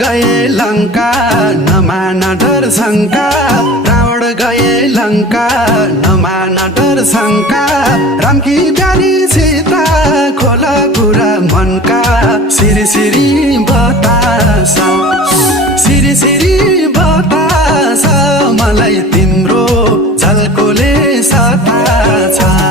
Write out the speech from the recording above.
गए लंका नमाना डर शंका रावण गए लंका नमाना डर शंका राम की प्यारी सीता खोला कुरा मनका सिरी सिरी बतासा सिरी सिरी बतासा मलाई तिम्रो झल्कोले सता छ